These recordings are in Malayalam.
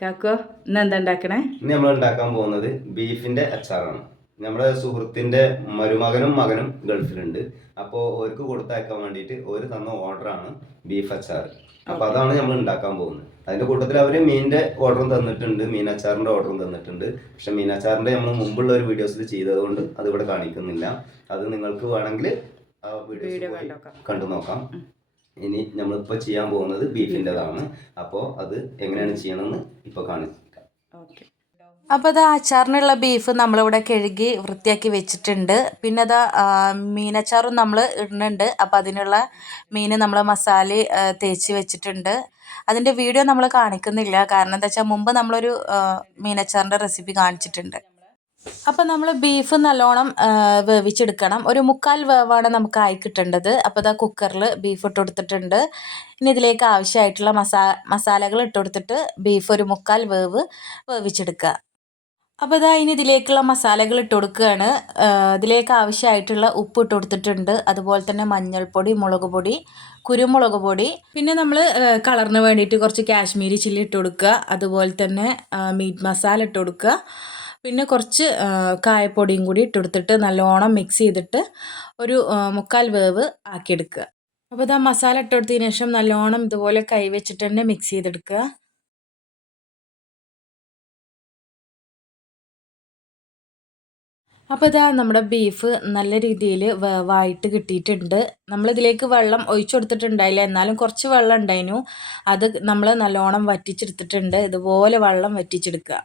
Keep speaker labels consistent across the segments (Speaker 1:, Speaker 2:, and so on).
Speaker 1: കാക്കോ ഇന്ന് എന്താ ഉണ്ടാക്കണേ?
Speaker 2: ഇന്ന് നമ്മൾ ഉണ്ടാക്കാൻ പോകുന്നത് ബീഫിന്റെ അച്ചാറാണ്. നമ്മുടെ സുഹൃത്തിന്റെ മരുമകനും മകനും ഗൾഫിലുണ്ട്. അപ്പോ അവർക്ക് കൊടുത്തയക്കാൻ വേണ്ടിയിട്ട് ഒരു തന്ന ഓർഡറാണ് ബീഫ് അച്ചാർ. അപ്പൊ അതാണ് നമ്മൾ ഉണ്ടാക്കാൻ പോകുന്നത്. അതിന്റെ കൂട്ടത്തിൽ അവർ മീനിന്റെ ഓർഡറും തന്നിട്ടുണ്ട് മീൻ അച്ചാറിന്റെ ഓർഡറും തന്നിട്ടുണ്ട്. പക്ഷെ മീൻ അച്ചാറിന്റെ നമ്മൾ മുമ്പുള്ള ഒരു വീഡിയോസിൽ ചെയ്തതുകൊണ്ട് അത് ഇവിടെ കാണിക്കുന്നില്ല. അത് നിങ്ങൾക്ക് വേണമെങ്കിൽ ആ
Speaker 1: വീഡിയോ
Speaker 2: കണ്ടു നോക്കാം. ഇനി നമ്മളിപ്പോൾ ചെയ്യാൻ പോകുന്നത് ബീഫിന്റെതാണ് അപ്പോൾ അത് എങ്ങനെയാണ് ചെയ്യണമെന്ന് ഇപ്പോൾ കാണിക്കാം.
Speaker 1: ഓക്കെ.
Speaker 3: അപ്പോൾ അത് അച്ചാറിനുള്ള ബീഫ് നമ്മളിവിടെ കഴുകി വൃത്തിയാക്കി വെച്ചിട്ടുണ്ട്. പിന്നെ അത് മീനച്ചാറും നമ്മൾ ഇടുന്നുണ്ട്. അപ്പോൾ അതിനുള്ള മീൻ നമ്മൾ മസാല തേച്ച് വെച്ചിട്ടുണ്ട്. അതിന്റെ വീഡിയോ നമ്മൾ കാണിക്കുന്നില്ല. കാരണം എന്താ വെച്ചാൽ മുമ്പ് നമ്മളൊരു മീനച്ചാറിന്റെ മീനച്ചാറിന്റെ റെസിപ്പി കാണിച്ചിട്ടുണ്ട്. അപ്പോൾ നമ്മൾ ബീഫ് നല്ലോണം വേവിച്ചെടുക്കണം. ഒരു മുക്കാൽ വേവാണ് നമുക്ക് ആയി കിട്ടേണ്ടത്. അപ്പോൾ ഇതാ കുക്കറിൽ ബീഫ് ഇട്ട് കൊടുത്തിട്ടുണ്ട്. ഇനി ഇതിലേക്ക് ആവശ്യമായിട്ടുള്ള മസാ മസാലകൾ ഇട്ട് കൊടുത്തിട്ട് ബീഫ് ഒരു മുക്കാൽ വേവ് വേവിച്ചെടുക്കുക. അപ്പോൾ ഇതാ ഇനി ഇതിലേക്കുള്ള മസാലകൾ ഇട്ട് കൊടുക്കുകയാണ്. ഇതിലേക്ക് ആവശ്യമായിട്ടുള്ള ഉപ്പ് ഇട്ട് കൊടുത്തിട്ടുണ്ട്. അതുപോലെ തന്നെ മഞ്ഞൾപ്പൊടി മുളക് പൊടി കുരുമുളക് പൊടി. പിന്നെ നമ്മൾ കളറിന് വേണ്ടിയിട്ട് കുറച്ച് കാശ്മീരി ചില്ലി ഇട്ട് കൊടുക്കുക. അതുപോലെ തന്നെ മീറ്റ് മസാല ഇട്ട് കൊടുക്കുക. പിന്നെ കുറച്ച് കായപ്പൊടിയും കൂടി ഇട്ട് കൊടുത്തിട്ട് നല്ലോണം മിക്സ് ചെയ്തിട്ട് ഒരു മുക്കാൽ വേവ് ആക്കിയെടുക്കുക. അപ്പോൾ ഇതാ മസാല ഇട്ട് കൊടുത്തതിന് ശേഷം നല്ലോണം ഇതുപോലെ കൈ വെച്ചിട്ട് തന്നെ മിക്സ് ചെയ്തെടുക്കുക. അപ്പോൾ ഇതാ നമ്മുടെ ബീഫ് നല്ല രീതിയിൽ വേവായിട്ട് കിട്ടിയിട്ടുണ്ട്. നമ്മളിതിലേക്ക് വെള്ളം ഒഴിച്ചു കൊടുത്തിട്ടുണ്ടായില്ല എന്നാലും കുറച്ച് വെള്ളം ഉണ്ടായിരുന്നു അത് നമ്മൾ നല്ലോണം വറ്റിച്ചെടുത്തിട്ടുണ്ട്. ഇതുപോലെ വെള്ളം വറ്റിച്ചെടുക്കുക.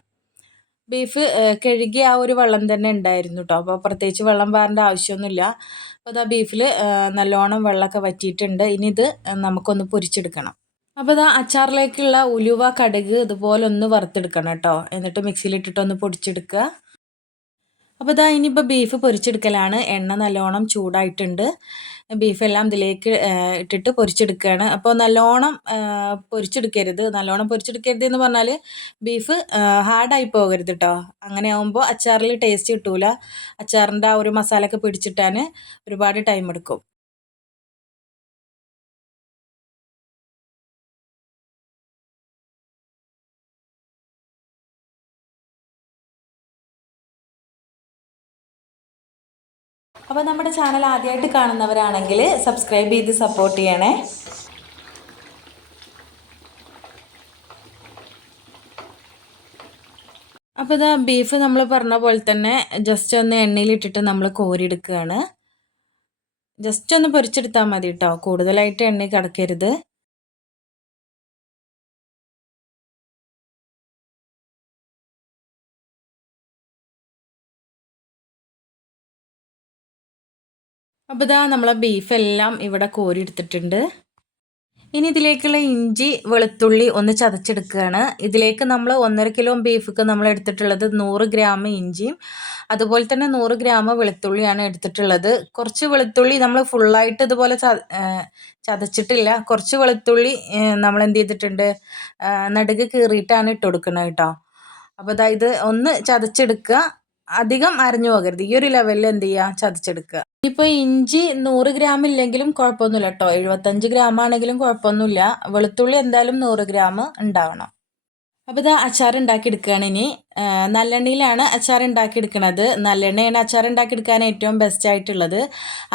Speaker 3: ബീഫ് കഴുകിയ ആ ഒരു വെള്ളം തന്നെ ഉണ്ടായിരുന്നു കേട്ടോ അപ്പോൾ പ്രത്യേകിച്ച് വെള്ളം പാറേണ്ട ആവശ്യമൊന്നുമില്ല. അപ്പോൾ ഇതാ ബീഫിൽ നല്ലോണം വെള്ളമൊക്കെ വറ്റിയിട്ടുണ്ട്. ഇനി ഇത് നമുക്കൊന്ന് പൊരിച്ചെടുക്കണം. അപ്പോൾ ഇതാ അച്ചാറിലേക്കുള്ള ഉലുവ കടുക് ഇതുപോലെ ഒന്ന് വറുത്തെടുക്കണം കേട്ടോ എന്നിട്ട് മിക്സിയിലിട്ടിട്ടൊന്ന് പൊടിച്ചെടുക്കുക. അപ്പോൾ ഇതാ ഇനിയിപ്പോൾ ബീഫ് പൊരിച്ചെടുക്കലാണ്. എണ്ണ നല്ലോണം ചൂടായിട്ടുണ്ട്. ബീഫെല്ലാം ഇതിലേക്ക് ഇട്ടിട്ട് പൊരിച്ചെടുക്കുകയാണ്. അപ്പോൾ നല്ലോണം പൊരിച്ചെടുക്കരുത്. നല്ലോണം പൊരിച്ചെടുക്കരുത് എന്ന് പറഞ്ഞാൽ ബീഫ് ഹാർഡായി പോകരുത് കേട്ടോ അങ്ങനെ ആകുമ്പോൾ അച്ചാറിൽ ടേസ്റ്റ് കിട്ടൂല. അച്ചാറിന്റെ ആ ഒരു മസാലയൊക്കെ പിടിച്ചിട്ടാൻ ഒരുപാട് ടൈം എടുക്കും. അപ്പോൾ നമ്മുടെ ചാനൽ ആദ്യമായിട്ട് കാണുന്നവരാണെങ്കിൽ സബ്സ്ക്രൈബ് ചെയ്ത് സപ്പോർട്ട് ചെയ്യണേ. അപ്പോൾ ഇതാ ബീഫ് നമ്മൾ പറഞ്ഞ പോലെ തന്നെ ജസ്റ്റ് ഒന്ന് എണ്ണയിലിട്ടിട്ട് നമ്മൾ കോരിയെടുക്കുകയാണ്. ജസ്റ്റ് ഒന്ന് പൊരിച്ചെടുത്താൽ മതി കേട്ടോ കൂടുതലായിട്ട് എണ്ണ കിടക്കരുത്. അപ്പോൾ ഇതാ നമ്മളെ ബീഫെല്ലാം ഇവിടെ കോരിയെടുത്തിട്ടുണ്ട്. ഇനി ഇതിലേക്കുള്ള ഇഞ്ചി വെളുത്തുള്ളി ഒന്ന് ചതച്ചെടുക്കുകയാണ്. ഇതിലേക്ക് നമ്മൾ ഒന്നര കിലോ ബീഫൊക്കെ നമ്മൾ എടുത്തിട്ടുള്ളത് നൂറ് ഗ്രാം ഇഞ്ചിയും അതുപോലെ തന്നെ നൂറ് ഗ്രാം വെളുത്തുള്ളിയാണ് എടുത്തിട്ടുള്ളത്. കുറച്ച് വെളുത്തുള്ളി നമ്മൾ ഫുള്ളായിട്ട് ഇതുപോലെ ചതച്ചിട്ടില്ല. കുറച്ച് വെളുത്തുള്ളി നമ്മൾ എന്ത് ചെയ്തിട്ടുണ്ട് നടുക് നടുക്ക് കീറിയിട്ടാണ് ഇട്ട് കൊടുക്കുന്നത് കേട്ടോ. അപ്പോൾ അതായത് ഒന്ന് ചതച്ചെടുക്കുക. അധികം അരഞ്ഞു പോകരുത്. ഈ ഒരു ലെവലിൽ എന്ത് ചെയ്യുക? ചതച്ചെടുക്കുക. ഇപ്പോൾ ഇഞ്ചി നൂറ് ഗ്രാം ഇല്ലെങ്കിലും കുഴപ്പമൊന്നുമില്ല കേട്ടോ. എഴുപത്തഞ്ച് ഗ്രാം ആണെങ്കിലും കുഴപ്പമൊന്നുമില്ല. വെളുത്തുള്ളി എന്തായാലും നൂറ് ഗ്രാം ഉണ്ടാവണം. അപ്പോൾ ഇത് അച്ചാർ ഉണ്ടാക്കിയെടുക്കുകയാണ് ഇനി. നല്ലെണ്ണയിലാണ് അച്ചാർ ഉണ്ടാക്കിയെടുക്കുന്നത് നല്ലെണ്ണയാണ് അച്ചാർ ഉണ്ടാക്കിയെടുക്കാൻ ഏറ്റവും ബെസ്റ്റ് ആയിട്ടുള്ളത്.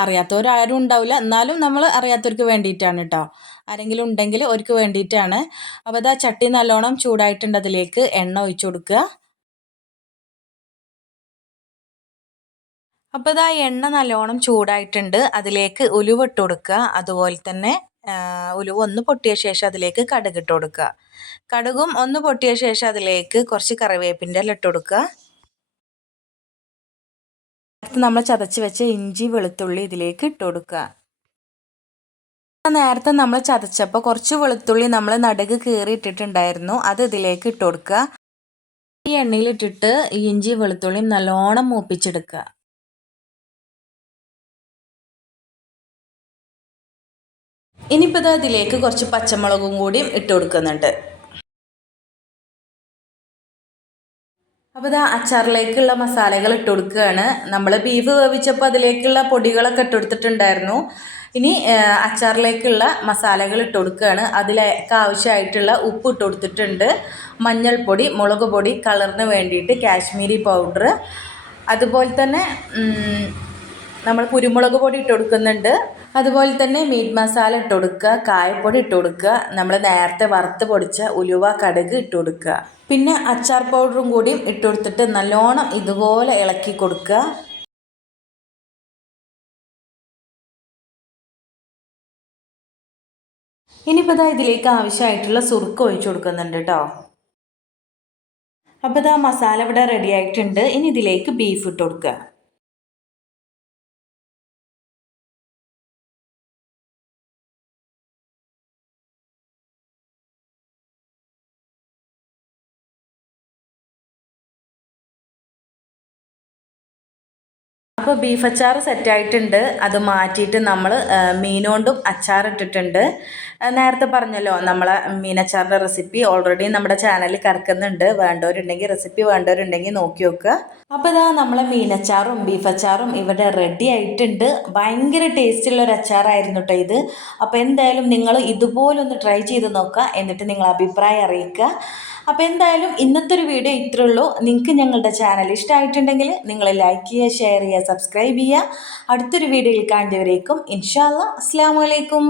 Speaker 3: അറിയാത്തവരാരും ഉണ്ടാവില്ല. എന്നാലും നമ്മൾ അറിയാത്തവർക്ക് വേണ്ടിയിട്ടാണ് കേട്ടോ. ആരെങ്കിലും ഉണ്ടെങ്കിൽ അവർക്ക് വേണ്ടിയിട്ടാണ്. അപ്പോൾ ഇതാ ചട്ടി നല്ലോണം ചൂടായിട്ടുണ്ട് അതിലേക്ക് എണ്ണ ഒഴിച്ചു കൊടുക്കുക. അപ്പോൾ ഇതാ എണ്ണ നല്ലോണം ചൂടായിട്ടുണ്ട്. അതിലേക്ക് ഉലുവ ഇട്ട് കൊടുക്കുക. അതുപോലെ തന്നെ ഉലുവ ഒന്ന് പൊട്ടിയ ശേഷം അതിലേക്ക് കടുക് ഇട്ട് കൊടുക്കുക. കടുകും ഒന്ന് പൊട്ടിയ ശേഷം അതിലേക്ക് കുറച്ച് കറിവേപ്പിന്റെ ഇട്ട് കൊടുക്കുക. നമ്മൾ ചതച്ച് വെച്ച ഇഞ്ചി വെളുത്തുള്ളി ഇതിലേക്ക് ഇട്ട് കൊടുക്കുക. നേരത്തെ നമ്മൾ ചതച്ചപ്പോൾ കുറച്ച് വെളുത്തുള്ളി നമ്മൾ നടുക് കീറി ഇട്ടിട്ടുണ്ടായിരുന്നു. അത് ഇതിലേക്ക് ഇട്ട് കൊടുക്കുക. ഈ എണ്ണയിലിട്ടിട്ട് ഇഞ്ചി വെളുത്തുള്ളിയും നല്ലോണം മൂപ്പിച്ചെടുക്കുക. ഇനിയിപ്പോൾ ഇത് അതിലേക്ക് കുറച്ച് പച്ചമുളകും കൂടിയും ഇട്ട് കൊടുക്കുന്നുണ്ട്. അപ്പോൾ ഇതാ അച്ചാറിലേക്കുള്ള മസാലകൾ ഇട്ട് കൊടുക്കുകയാണ്. നമ്മൾ ബീഫ് വേവിച്ചപ്പോൾ അതിലേക്കുള്ള പൊടികളൊക്കെ ഇട്ട് കൊടുത്തിട്ടുണ്ടായിരുന്നു. ഇനി അച്ചാറിലേക്കുള്ള മസാലകൾ ഇട്ട് കൊടുക്കുകയാണ്. അതിലേക്ക് ആവശ്യമായിട്ടുള്ള ഉപ്പ് ഇട്ട് കൊടുത്തിട്ടുണ്ട്. മഞ്ഞൾപ്പൊടി മുളക് പൊടി കളറിന് വേണ്ടിയിട്ട് കാശ്മീരി പൗഡർ അതുപോലെ തന്നെ നമ്മൾ കുരുമുളക് പൊടി ഇട്ട് കൊടുക്കുന്നുണ്ട്. അതുപോലെ തന്നെ മീറ്റ് മസാല ഇട്ട് കൊടുക്കുക കായപ്പൊടി ഇട്ട് കൊടുക്കുക നമ്മൾ നേരത്തെ വറുത്ത് പൊടിച്ച ഉലുവ കടുക് ഇട്ട് കൊടുക്കുക. പിന്നെ അച്ചാർ പൗഡറും കൂടിയും ഇട്ട് കൊടുത്തിട്ട് നല്ലോണം ഇതുപോലെ ഇളക്കി കൊടുക്കുക. ഇനിയിപ്പോൾ ഇതാ ഇതിലേക്ക് ആവശ്യമായിട്ടുള്ള സുറുക്ക് ഒഴിച്ചു കൊടുക്കുന്നുണ്ട് കേട്ടോ അപ്പോൾ ഇതാ മസാല ഇവിടെ റെഡി ആയിട്ടുണ്ട്. ഇനി ഇതിലേക്ക് ബീഫ് ഇട്ട് കൊടുക്കുക. അപ്പോൾ ബീഫ് അച്ചാർ സെറ്റായിട്ടുണ്ട് അത് മാറ്റിയിട്ട് നമ്മൾ മീനുകൊണ്ടും അച്ചാർ ഇട്ടിട്ടുണ്ട്. നേരത്തെ പറഞ്ഞല്ലോ നമ്മളെ മീനച്ചാറിന്റെ റെസിപ്പി ഓൾറെഡി നമ്മുടെ ചാനലിൽ കിടക്കുന്നുണ്ട് വേണ്ടവരുണ്ടെങ്കിൽ റെസിപ്പി വേണ്ടവരുണ്ടെങ്കിൽ നോക്കി നോക്കുക അപ്പോൾ ഇതാ നമ്മളെ മീനച്ചാറും ബീഫ് അച്ചാറും ഇവിടെ റെഡി ആയിട്ടുണ്ട്. ഭയങ്കര ടേസ്റ്റുള്ള ഒരു അച്ചാറായിരുന്നു കേട്ടോ ഇത്. അപ്പോൾ എന്തായാലും നിങ്ങൾ ഇതുപോലൊന്ന് ട്രൈ ചെയ്ത് നോക്കുക. എന്നിട്ട് നിങ്ങൾ അഭിപ്രായം അറിയിക്കുക. അപ്പോൾ എന്തായാലും ഇന്നത്തെ ഒരു വീഡിയോ ഇത്രേ ഉള്ളൂ. നിങ്ങൾക്ക് ഞങ്ങളുടെ ചാനൽ ഇഷ്ടമായിട്ടുണ്ടെങ്കിൽ നിങ്ങൾ ലൈക്ക് ചെയ്യുക ഷെയർ ചെയ്യുക സബ്സ്ക്രൈബ് ചെയ്യുക. അടുത്തൊരു വീഡിയോയിൽ കാണുന്നവരേക്കും ഇൻഷാല്ല അസ്സാം വലൈക്കും